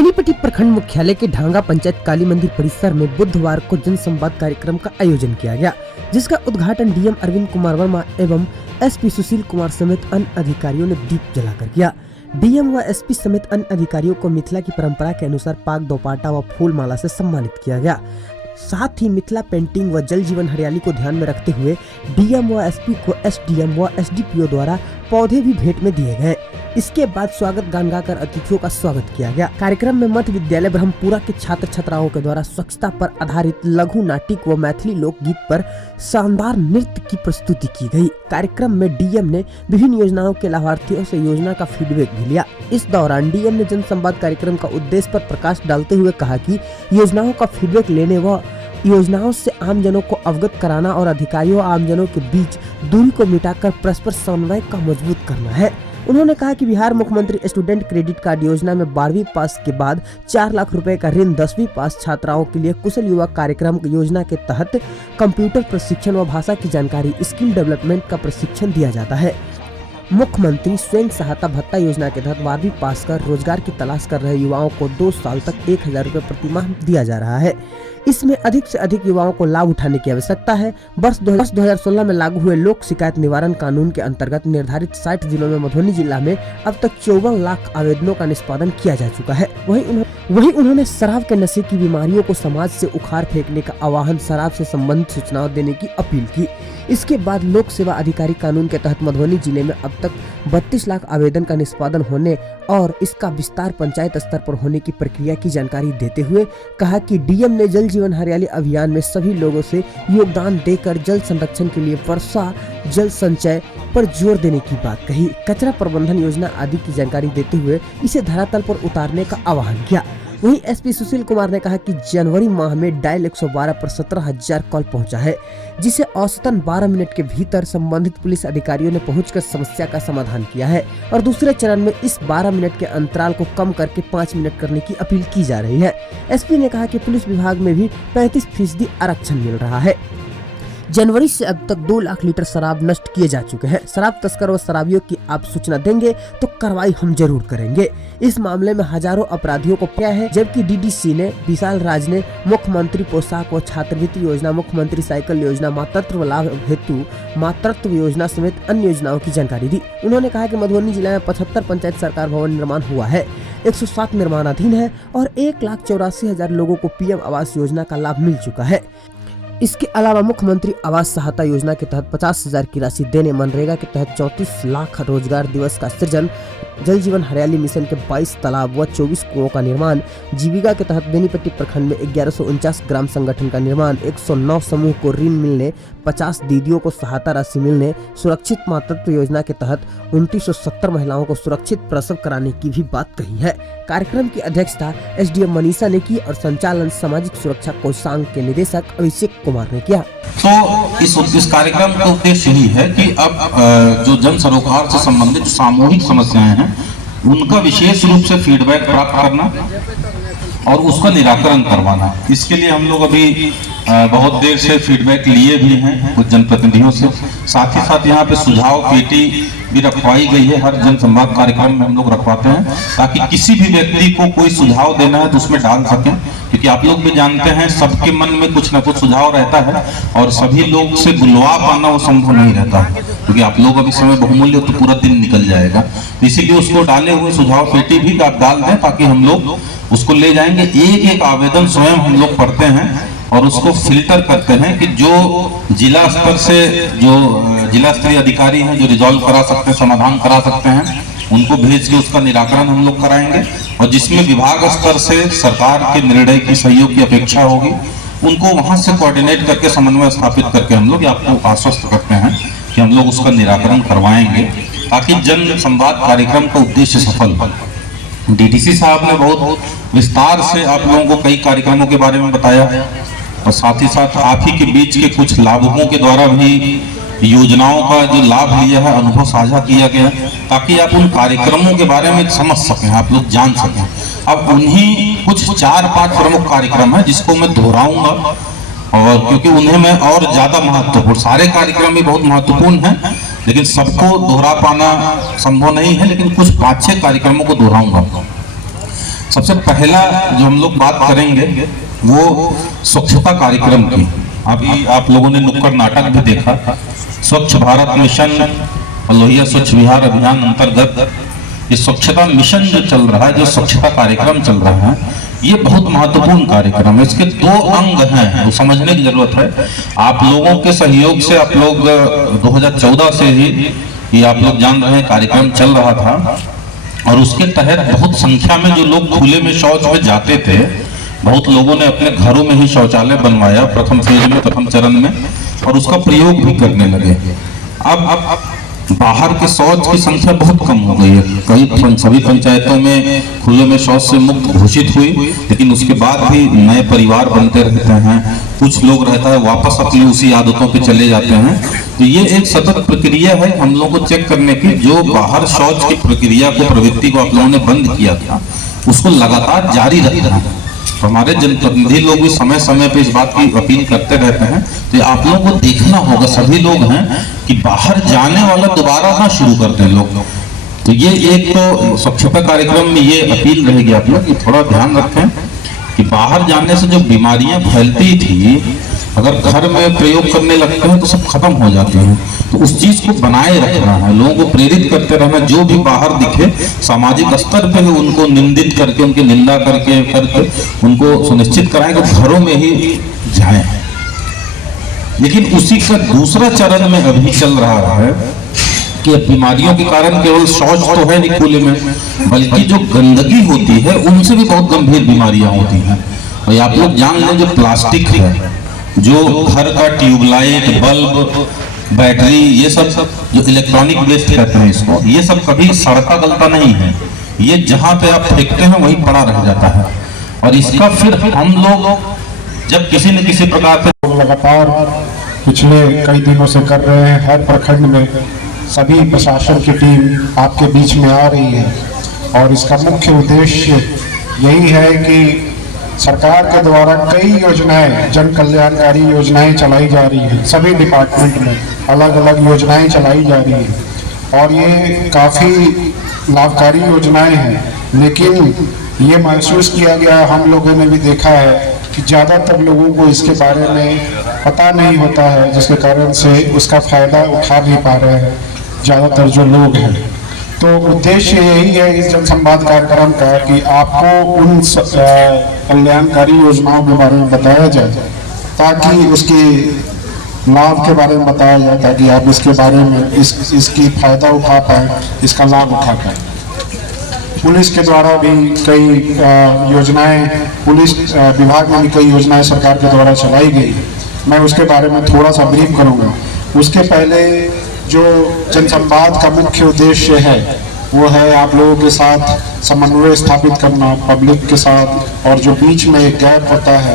बेनीपट्टी प्रखंड मुख्यालय के ढांगा पंचायत काली मंदिर परिसर में बुधवार को जन संवाद कार्यक्रम का आयोजन किया गया, जिसका उद्घाटन डीएम अरविंद कुमार वर्मा एवं एसपी सुशील कुमार समेत अन्य अधिकारियों ने दीप जलाकर किया। डीएम व एसपी समेत अन्य अधिकारियों को मिथिला की परंपरा के अनुसार पाग दोपाटा व फूल माला से सम्मानित किया गया। साथ ही मिथिला पेंटिंग व जल जीवन हरियाली को ध्यान में रखते हुए डीएम व एसपी को एसडीएम व एसडीपीओ द्वारा पौधे भी भेंट में दिए गए। इसके बाद स्वागत गान गाकर अतिथियों का स्वागत किया गया। कार्यक्रम में मध्य विद्यालय ब्रह्मपुरा के छात्र छात्राओं के द्वारा स्वच्छता पर आधारित लघु नाटिक व मैथिली लोकगीत पर शानदार नृत्य की प्रस्तुति की गई। कार्यक्रम में डीएम ने विभिन्न योजनाओं के लाभार्थियों से योजना का फीडबैक भी लिया। इस दौरान डीएम ने जन संवाद कार्यक्रम का उद्देश्य पर प्रकाश डालते हुए कहा कि योजनाओं का फीडबैक लेने व योजनाओं से आमजनों को अवगत कराना और अधिकारियों और आमजनों के बीच दूरी को मिटाकर परस्पर समन्वय का मजबूत करना है। उन्होंने कहा कि बिहार मुख्यमंत्री स्टूडेंट क्रेडिट कार्ड योजना में 12वीं पास के बाद 4 लाख रुपए का ऋण 10वीं पास छात्राओं के लिए कुशल युवा कार्यक्रम योजना के तहत कंप्यूटर प्रशिक्षण व भाषा की जानकारी स्किल डेवलपमेंट का प्रशिक्षण दिया जाता है। मुख्यमंत्री स्वयं सहायता भत्ता योजना के तहत 12वीं पास कर रोजगार की तलाश कर रहे युवाओं को 2 साल तक 1000 रुपए प्रति माह दिया जा रहा है। इसमें अधिक से अधिक युवाओं को लाभ उठाने की आवश्यकता है। वर्ष 2016 में लागू हुए लोक शिकायत निवारण कानून के अंतर्गत निर्धारित 60 जिलों में मधुबनी जिला में अब तक 54 लाख आवेदनों का निष्पादन किया जा चुका है। वहीं उन्होंने शराब के नशे की बीमारियों को समाज से उखाड़ फेंकने का आह्वान, शराब से संबंधित सूचनाओं देने की अपील की। इसके बाद लोक सेवा अधिकारी कानून के तहत मधुबनी जिले में अब तक 32 लाख आवेदन का निष्पादन होने और इसका विस्तार पंचायत स्तर पर होने की प्रक्रिया की जानकारी देते हुए कहा कि डीएम ने जल जीवन हरियाली अभियान में सभी लोगों से योगदान देकर जल संरक्षण के लिए वर्षा जल संचय पर जोर देने की बात कही। कचरा प्रबंधन योजना आदि की जानकारी देते हुए इसे धरातल पर उतारने का आह्वान किया। वहीं एसपी सुशील कुमार ने कहा कि जनवरी माह में डायल 112 पर 17,000 कॉल पहुंचा है, जिसे औसतन 12 मिनट के भीतर संबंधित पुलिस अधिकारियों ने पहुंचकर समस्या का समाधान किया है और दूसरे चरण में इस 12 मिनट के अंतराल को कम करके 5 मिनट करने की अपील की जा रही है। एसपी ने कहा कि पुलिस विभाग में भी 35% आरक्षण मिल रहा है। जनवरी से अब तक 2 लाख लीटर शराब नष्ट किए जा चुके हैं। शराब तस्कर व शराबियों की आप सूचना देंगे तो कार्रवाई हम जरूर करेंगे। इस मामले में हजारों अपराधियों को पकड़ा है, जबकि डीडीसी ने विशाल राज ने मुख्यमंत्री पोशाक व छात्रवृत्ति योजना, मुख्यमंत्री साइकिल योजना, मातृत्व लाभ हेतु मातृत्व योजना समेत अन्य योजनाओं की जानकारी दी। उन्होंने कहा कि मधुबनी जिला में 75 पंचायत सरकार भवन निर्माण हुआ है, 107 निर्माणाधीन है और 1,84,000 लोगों को पीएम आवास योजना का लाभ मिल चुका है। इसके अलावा मुख्यमंत्री आवास सहायता योजना के तहत 50,000 की राशि देने, मनरेगा के तहत 34 लाख रोजगार दिवस का सृजन, जल जीवन हरियाली मिशन के 22 तालाब व 24 कुओं का निर्माण, जीविका के तहत बेनीपट्टी प्रखंड में 1149 ग्राम संगठन का निर्माण, 109 समूह को ऋण मिलने, 50 दीदियों को सहायता राशि मिलने, सुरक्षित मातृत्व योजना के तहत 2970 महिलाओं को सुरक्षित प्रसव कराने की भी बात कही है। कार्यक्रम की अध्यक्षता एसडीएम मनीषा ने की और संचालन सामाजिक सुरक्षा कोषांग के निदेशक अभिषेक कुमार ने किया। तो इस कार्यक्रम का उद्देश्य यही है कि अब जो जन सरोकार से संबंधित सामूहिक समस्याएं हैं उनका विशेष रूप से फीडबैक प्राप्त करना और उसका निराकरण करवाना। इसके लिए हम लोग अभी बहुत देर से फीडबैक लिए भी हैं कुछ जनप्रतिनिधियों से। साथ ही साथ यहाँ पे सुझाव पेटी भी रखवाई गई है। हर जन संवाद कार्यक्रम में हम लोग रखवाते हैं ताकि किसी भी व्यक्ति को कोई सुझाव देना है तो उसमें डाल सकें, क्योंकि आप लोग भी जानते हैं सबके मन में कुछ न कुछ सुझाव रहता है और सभी लोग से बुलवा पाना वो संभव नहीं रहता, क्योंकि आप लोग अभी समय बहुमूल्य तो पूरा दिन निकल जाएगा। इसीलिए उसको डाले हुए सुझाव पेटी भी आप डाल दें ताकि हम लोग उसको ले जाएंगे। एक एक आवेदन स्वयं हम लोग पढ़ते हैं और उसको फिल्टर करते हैं कि जो जिला स्तर से जो जिला स्तरीय अधिकारी हैं जो रिजॉल्व करा सकते हैं, समाधान करा सकते हैं, उनको भेज के उसका निराकरण हम लोग कराएंगे। और जिसमें विभाग स्तर से सरकार के निर्णय की सहयोग की अपेक्षा होगी उनको वहां से कोऑर्डिनेट करके समन्वय स्थापित करके हम लोग आपको आश्वस्त करते हैं कि हम लोग उसका निराकरण करवाएंगे ताकि जन संवाद कार्यक्रम का उद्देश्य सफल हो। डीडीसी साहब ने बहुत विस्तार से आप लोगों को कई कार्यक्रमों के बारे में बताया और साथ ही साथ आप ही के बीच के कुछ लाभुकों के द्वारा भी योजनाओं का जो लाभ लिया है अनुभव साझा किया गया ताकि आप उन कार्यक्रमों के बारे में समझ सकें, आप लोग जान सकें। अब उन्हीं कुछ 4-5 प्रमुख कार्यक्रम है जिसको मैं दोहराऊंगा और क्योंकि उन्हें मैं और ज्यादा महत्वपूर्ण, सारे कार्यक्रम भी बहुत महत्वपूर्ण हैं लेकिन सबको दोहरा पाना संभव नहीं है, लेकिन कुछ 5-6 कार्यक्रमों को दोहराऊंगा। सबसे पहला जो हम लोग बात करेंगे वो स्वच्छता कार्यक्रम की। अभी आप लोगों ने नुक्कड़ नाटक भी देखा। स्वच्छ भारत मिशन और लोहिया स्वच्छ बिहार अभियान अंतर्गत ये स्वच्छता मिशन जो चल रहा है, जो स्वच्छता कार्यक्रम चल रहा है, ये बहुत महत्वपूर्ण कार्यक्रम है। इसके 2 अंग हैं, वो समझने की जरूरत है। आप लोगों के सहयोग से आप लोग 2014 से ही ये आप लोग जान रहे हैं कार्यक्रम चल रहा था, और उसके तहत बहुत संख्या में जो लोग खुले में शौच में जाते थे, बहुत लोगों ने अपने घरों में ही शौचालय बनवाया प्रथम फेज में, प्रथम चरण में, और उसका प्रयोग भी करने लगे। अब बाहर के शौच की संख्या बहुत कम हो गई है। कई सभी पंचायतों में खुले में शौच से मुक्त घोषित हुई, लेकिन उसके बाद भी नए परिवार बनते रहते हैं। कुछ लोग रहता है वापस अपनी उसी आदतों पे चले जाते हैं। तो ये एक सतत प्रक्रिया है हम लोगों को चेक करने की। जो बाहर शौच की प्रक्रिया को, प्रवृत्ति को आप लोगों ने बंद किया था, उसको लगातार जारी रखना है। तो हमारे जनप्रतिनिधि लोग भी समय समय पे इस बात की अपील करते रहते हैं। तो आप लोगों को देखना होगा, सभी लोग हैं, कि बाहर जाने वाला दोबारा ना शुरू करते हैं लोग। तो ये एक तो स्वच्छता कार्यक्रम में ये अपील रहेगी आप लोग कि थोड़ा ध्यान रखें कि बाहर जाने से जो बीमारियां फैलती थी, अगर घर में प्रयोग करने लगते हैं तो सब खत्म हो जाते हैं। तो उस चीज को बनाए रखना है, लोगों को प्रेरित करते रहना। जो भी बाहर दिखे सामाजिक स्तर पे ही उनको निंदित करके, उनकी निंदा करके उनको सुनिश्चित कराएं कि घरों में ही जाएं। लेकिन उसी का दूसरा चरण में अभी चल रहा है कि बीमारियों के कारण केवल शौच तो है नहीं खुले में, बल्कि जो गंदगी होती है उनसे भी बहुत गंभीर बीमारियां होती हैं। और आप लोग जान लें, जो प्लास्टिक है, जो घर का ट्यूबलाइट, बल्ब, बैटरी, ये सब जो इलेक्ट्रॉनिक वेस्ट कहते हैं इसको, ये सब कभी सड़ता गलता नहीं है। ये जहां पे आप फेंकते हैं वहीं पड़ा रह जाता है। और इसका फिर हम लोग जब किसी न किसी प्रकार से लगातार पिछले कई दिनों से कर रहे हैं, हर प्रखंड में सभी प्रशासन की टीम आपके बीच में आ रही है। और इसका मुख्य उद्देश्य यही है कि सरकार के द्वारा कई योजनाएं, जन कल्याणकारी योजनाएं चलाई जा रही हैं। सभी डिपार्टमेंट में अलग अलग योजनाएं चलाई जा रही हैं और ये काफ़ी लाभकारी योजनाएं हैं। लेकिन ये महसूस किया गया, हम लोगों ने भी देखा है कि ज़्यादातर लोगों को इसके बारे में पता नहीं होता है, जिसके कारण से उसका फ़ायदा उठा नहीं पा रहे हैं ज़्यादातर जो लोग हैं। तो उद्देश्य यही है इस जनसंवाद कार्यक्रम का कि आपको उन कल्याणकारी योजनाओं के बारे में बताया जाए, ताकि उसकी लाभ के बारे में बताया जाए, ताकि आप इसके बारे में इसकी फायदा उठा पाए, इसका लाभ उठा पाए। पुलिस के द्वारा भी कई योजनाएं, पुलिस विभाग में भी कई योजनाएं सरकार के द्वारा चलाई गई। मैं उसके बारे में थोड़ा सा ब्रीफ करूंगा। उसके पहले जो जनसंवाद का मुख्य उद्देश्य है वो है आप लोगों के साथ समन्वय स्थापित करना, पब्लिक के साथ, और जो बीच में एक गैप होता है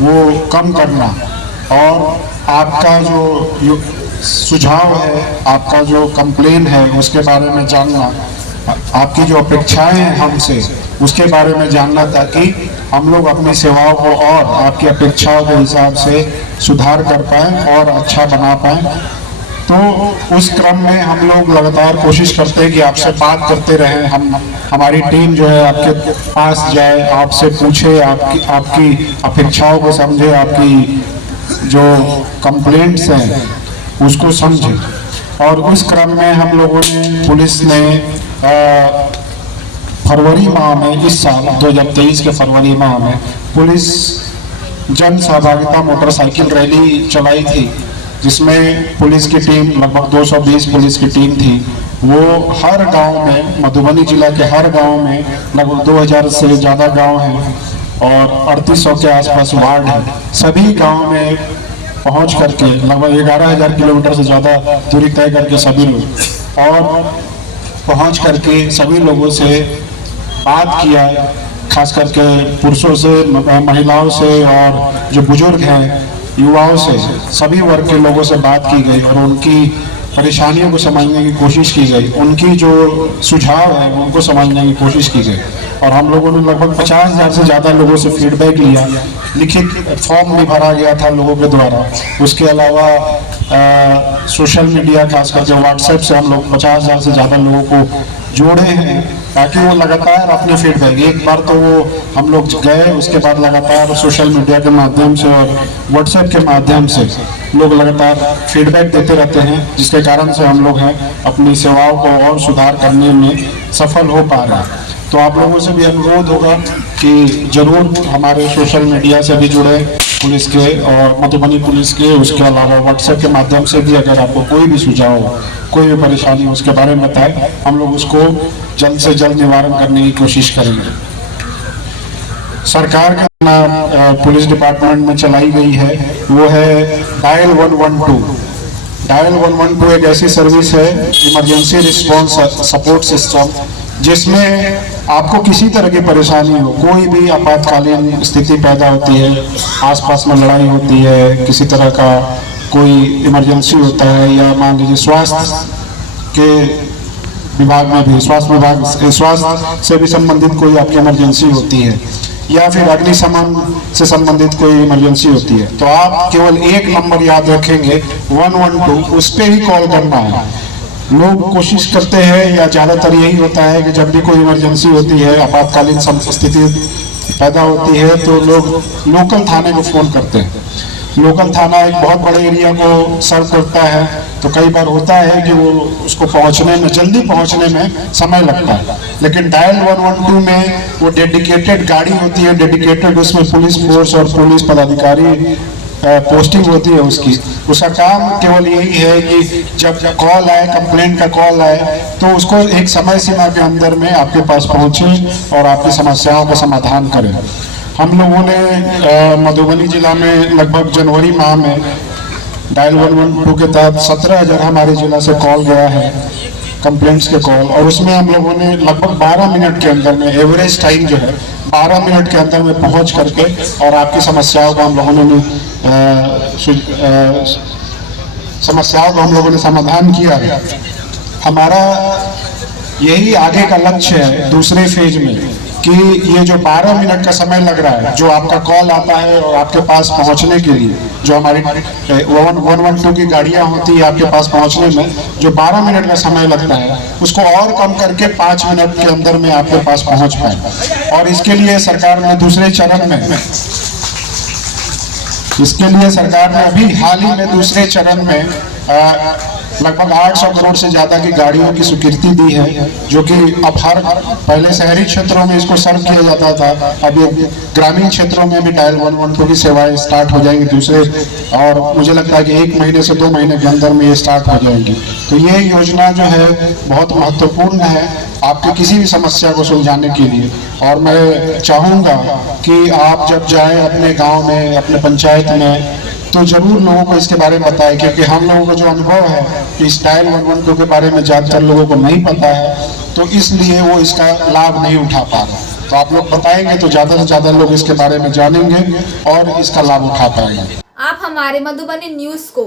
वो कम करना, और आपका जो सुझाव है, आपका जो कंप्लेन है उसके बारे में जानना, आपकी जो अपेक्षाएं हैं हमसे उसके बारे में जानना, ताकि हम लोग अपनी सेवाओं को और आपकी अपेक्षाओं के हिसाब से सुधार कर पाएँ और अच्छा बना पाएँ। तो उस क्रम में हम लोग लगातार कोशिश करते हैं कि आपसे बात करते रहें। हमारी टीम जो है आपके पास जाए, आपसे पूछे, आपकी अपेक्षाओं को समझे, आपकी जो कंप्लेंट्स हैं उसको समझे। और उस क्रम में हम लोगों ने, पुलिस ने फरवरी माह में, इस साल 2023 के फरवरी माह में पुलिस जन सहभागिता मोटरसाइकिल रैली चलाई थी, जिसमें पुलिस की टीम, लगभग 220 पुलिस की टीम थी। वो हर गांव में, मधुबनी जिला के हर गांव में, लगभग 2000 से ज़्यादा गांव हैं और 3800 के आसपास वार्ड हैं, सभी गांव में पहुंच करके लगभग 11,000 किलोमीटर से ज़्यादा दूरी तय करके सभी लोग, और पहुंच करके सभी लोगों से बात किया, खास करके पुरुषों से, महिलाओं से, और जो बुजुर्ग हैं, युवाओं से, सभी वर्ग के लोगों से बात की गई और उनकी परेशानियों को समझने की कोशिश की गई, उनकी जो सुझाव है उनको समझने की कोशिश की गई। और हम लोगों ने लगभग 50,000 से ज़्यादा लोगों से फीडबैक लिया। लिखित फॉर्म भी भरा गया था लोगों के द्वारा। उसके अलावा सोशल मीडिया, खास करके व्हाट्सएप से हम लोग 50,000 से ज़्यादा लोगों को जोड़े हैं ताकि वो लगातार अपने फीडबैक, एक बार तो वो हम लोग गए, उसके बाद लगातार सोशल मीडिया के माध्यम से और व्हाट्सएप के माध्यम से लोग लगातार फीडबैक देते रहते हैं, जिसके कारण से हम लोग हैं अपनी सेवाओं को और सुधार करने में सफल हो पा रहे हैं। तो आप लोगों से भी अनुरोध होगा कि जरूर हमारे सोशल मीडिया से भी जुड़े, पुलिस के और मधुबनी पुलिस के, उसके अलावा व्हाट्सएप के माध्यम से भी अगर आपको कोई भी सुझाव हो, कोई भी परेशानी हो, उसके बारे में बताएं, हम लोग उसको जल्द से जल्द निवारण करने की कोशिश करेंगे। सरकार के पुलिस डिपार्टमेंट में चलाई गई है वो है डायल 112। डायल 112 एक ऐसी सर्विस है, इमरजेंसी रिस्पॉन्स सपोर्ट सिस्टम, जिसमें आपको किसी तरह की परेशानी हो, कोई भी आपातकालीन स्थिति पैदा होती है, आसपास में लड़ाई होती है, किसी तरह का कोई इमरजेंसी होता है, या मान लीजिए स्वास्थ्य के विभाग में भी, स्वास्थ्य से भी संबंधित कोई आपकी इमरजेंसी होती है, या फिर अग्निशमन से संबंधित कोई इमरजेंसी होती है, तो आप केवल एक नंबर याद रखेंगे 112, उस पर ही कॉल करना है। लोग कोशिश करते हैं, या ज़्यादातर यही होता है कि जब भी कोई इमरजेंसी होती है, आपातकालीन स्थिति पैदा होती है, तो लोग लोकल थाने को फ़ोन करते हैं। लोकल थाना एक बहुत बड़े एरिया को सर्व करता है, तो कई बार होता है कि वो उसको पहुंचने में, जल्दी पहुंचने में समय लगता है। लेकिन डायल 112 में वो डेडिकेटेड गाड़ी होती है, डेडिकेटेड उसमें पुलिस फोर्स और पुलिस पदाधिकारी पोस्टिंग होती है उसका काम केवल यही है कि जब कॉल आए, कंप्लेंट का कॉल आए, तो उसको एक समय सीमा के अंदर में आपके पास पहुंचे और आपकी समस्याओं का समाधान करें। हम लोगों ने मधुबनी जिला में लगभग जनवरी माह में डायल 112 के तहत 17,000 हमारे जिला से कॉल गया है, कंप्लेंट्स के कॉल, और उसमें हम लोगों ने लगभग 12 मिनट के अंदर में, एवरेज टाइम जो है 12 मिनट के अंदर में पहुंच करके और आपकी समस्याओं को हम लोगों ने समाधान किया है। हमारा यही आगे का लक्ष्य है दूसरे फेज में, कि ये जो 12 मिनट का समय लग रहा है, जो आपका कॉल आता है और आपके पास पहुंचने के लिए, जो हमारी 112 की गाड़ियां होती है, आपके पास पहुंचने में जो 12 मिनट का समय लगता है, उसको और कम करके 5 मिनट के अंदर में आपके पास पहुंच पाए। और इसके लिए सरकार ने दूसरे चरण में, अभी हाल ही में दूसरे चरण में लगभग 800 करोड़ से ज्यादा की गाड़ियों की स्वीकृति दी है, जो कि अब पहले शहरी क्षेत्रों में इसको सर्व किया जाता था, अब ये ग्रामीण क्षेत्रों में भी डायल 112 की सेवाएं स्टार्ट हो जाएंगी दूसरे, और मुझे लगता है कि 1 महीने से 2 महीने के अंदर में ये स्टार्ट हो जाएंगी। तो ये योजना जो है बहुत महत्वपूर्ण है आपकी किसी भी समस्या को सुलझाने के लिए। और मैं चाहूँगा कि आप जब जाएं अपने गाँव में, अपने पंचायत में, तो जरूर लोगों को इसके बारे में बताएं, क्योंकि हम लोगों का जो अनुभव है इस डायल 112 के बारे में ज़्यादातर लोगों को नहीं पता है, तो इसलिए वो इसका लाभ नहीं उठा पा रहे। तो आप लोग बताएंगे तो ज़्यादा से ज़्यादा लोग इसके बारे में जानेंगे और इसका लाभ उठा पाएंगे। आप हमारे मधुबनी न्यूज को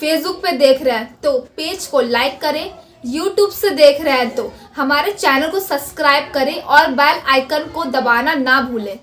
फेसबुक पे देख रहे हैं तो पेज को लाइक करें, यूट्यूब से देख रहे हैं तो हमारे चैनल को सब्सक्राइब करें और बेल आइकन को दबाना ना भूलें।